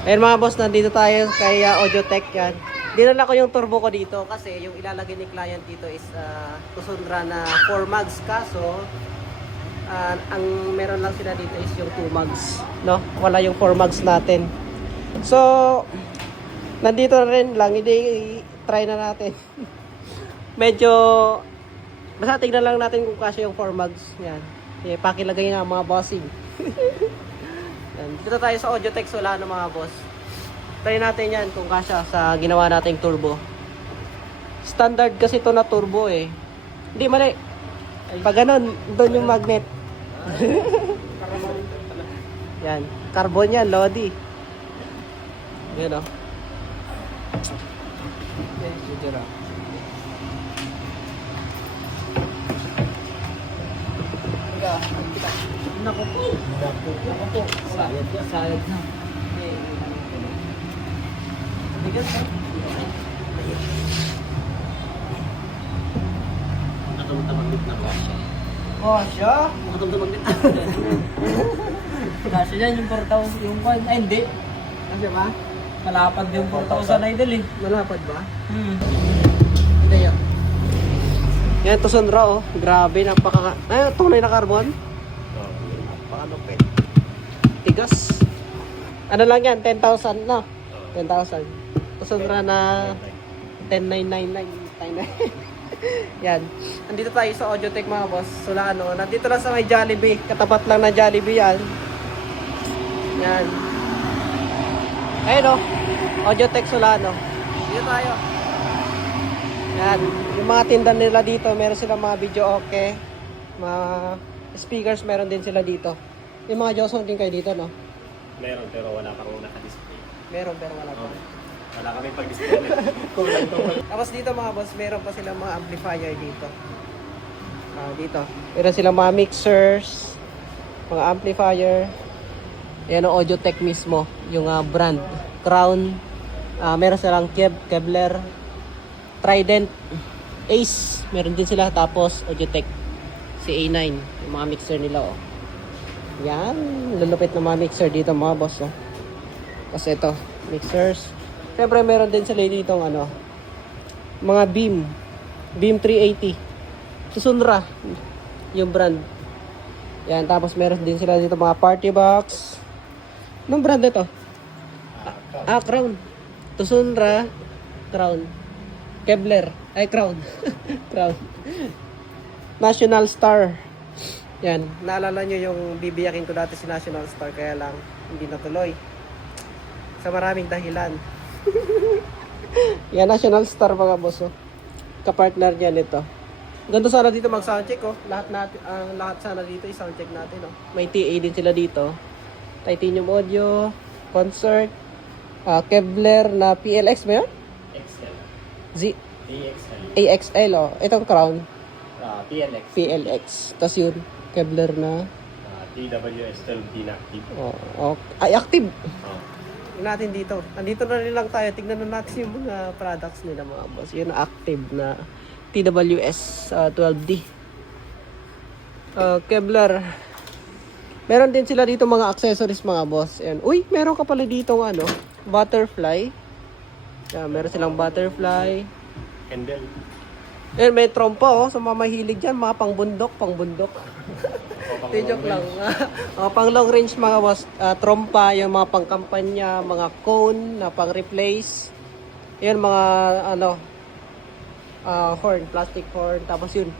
Ayun mga boss, nandito tayo kay Audiotech yan. Dinala ko yung turbo ko dito kasi yung ilalagay ni client dito is Tusundra na 4 mags, kaso ang meron lang sila dito is yung 2 mags, no? Wala yung 4 mags natin. So nandito na rin lang, hindi try na natin. Medyo basta tignan lang natin kung kasya yung 4 mags yan. Pakilagay nga mga bossing. Dito tayo sa Audiotech Solano mga boss. Try natin yan kung kasya sa ginawa nating turbo. Standard kasi to na turbo eh. Hindi mali. Pag ganun, doon yung magnet. Yan. Carbon yan, Lodi. Yan o. Naku po. Sayad na. Magnet na kasya. Kasya? Magnet. Kasi yan yung 4,000 yung kwan. Ay hindi. Kasya ba? Malapad yung 4,000 idol eh. Malapad ba? Hindi yan. Yan, Tusundra oh. Grabe, napaka... Ay, tunay na carbon. Napakalupit. Tigas. Ano lang yan? 10,000 na. 10,000. Tusundra na 10,999. Yan. Nandito tayo sa Audiotech mga boss. Solano. Nandito lang sa may Jollibee. Katapat lang na Jollibee yan. Yan. Ayun oh. Audiotech Solano. Dito tayo. Yan. Yung mga tinda nila dito, meron silang mga video okay. Mga speakers, meron din sila dito. Yung mga Johnson din kayo dito, no? Meron pero wala pang naka-display. Meron, pero wala pa. Wala kami pag-display. Kulang to. Tapos dito mga boss, meron pa silang mga amplifier dito. Dito. Meron silang mga mixers, mga amplifier. Yan ang Audiotech mismo, yung brand. Crown. Meron silang Kevlar, Trident, Ace. Meron din sila. Tapos Audiotech CA9. Yung mga mixer nila, oh. Yan. Lulupit na mga mixer dito mga boss, oh. Kasi ito, mixers. Siyempre meron din sila dito mga Beam 380 Tusundra yung brand. Yan, tapos meron din sila dito mga party box. Anong brand ito? Crown. Tusundra, Crown. Kevlar, ay Crown. Crown. National Star. Yan, naalala nyo yung bibiyakin ko dati si National Star, kaya lang hindi natuloy sa maraming dahilan. Yan, National Star mga boss, oh. Kapartner niya nito. Ganda sana dito mag-soundcheck, oh. Lahat sana dito i-soundcheck natin, oh. May TA din sila dito. Titanium audio, concert, Kevlar na PLX ba yun? XL. AXL. AXL, oh. Itong Crown, PLX. PLX. Tapos yun, Kevlar na TWS 12D na active. ay, active. Oh. Natin dito. Andito na rin lang tayo. Tignan na natin yung mga products nila mga boss. Yun active na TWS 12D. Kevlar. Meron din sila dito mga accessories mga boss. Ayan. Uy, meron ka pala dito butterfly. Yan, meron silang butterfly. Handle. Ayan, may trompa sa mga mahilig dyan. Mga pangbundok. Di joke lang. Pang long range mga boss, trompa, yung mga pangkampanya, mga cone na pang replace. Yan mga horn, plastic horn. Tapos yun.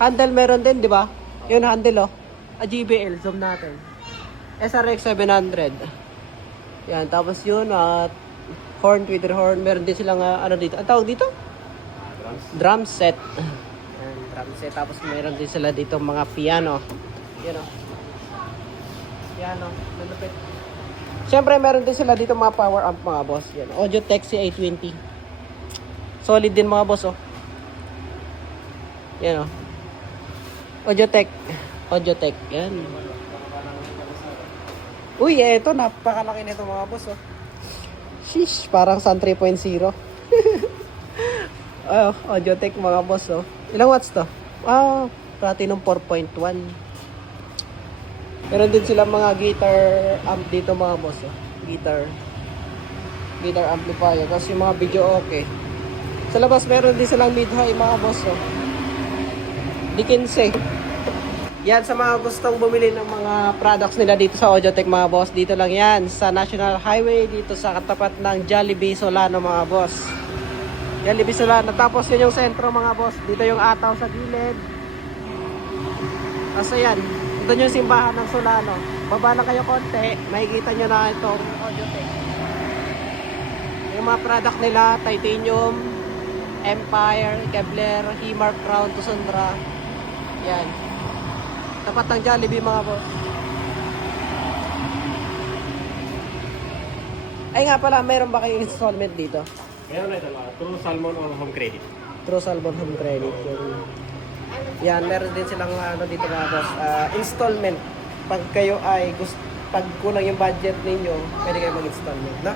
Handle meron din, di ba? Yun handle JBL, zoom natin. SRX 700. Yan, tapos yun, horn, tweeter horn. Meron din silang dito. Ang tawag dito? Drum set. Yan, drum set. Tapos meron din sila dito mga piano. Yan Piano. Malupit. Siyempre meron din sila dito mga power amp mga boss. Yan. Audiotech C820. Solid din mga boss, oh. Yan, oh. Audiotech. Yan. Uy, eto. Napakalaki nito mga boss, oh. Sheesh. Parang Sun 3.0. Audiotech mga boss, oh. Ilang watts to? Platinum 4.1. Meron din sila mga guitar amp dito mga boss, oh. Guitar. guitar amplifier. Tapos yung mga video okay. Sa labas meron din silang mid-high mga boss. Oh. Di 15. Yan sa mga gustong bumili ng mga products nila dito sa Audiotech mga boss. Dito lang yan sa National Highway dito sa katapat ng Jollibee Solano mga boss. Jollibee Solano. Tapos yun yung sentro mga boss. Dito yung ataw sa gilid. Tapos ayan. Doon yung simbahan ng Solano. Baba lang kayo konti. Makikita nyo na itong Audiotech. Yung mga product nila. Titanium, Empire, Kevlar, Himark, Crown, Tusundra. Yan. Tapat ng Jollibee mga boss. Ay nga pala, meron ba kayong installment dito? Meron na ito, True Salmon or Home Credit. True Salmon Home Credit. Yan, meron din silang ano dito mga boss. Installment. Pag kayo ay pag kulang yung budget ninyo, pwede kayo mag-installment, no?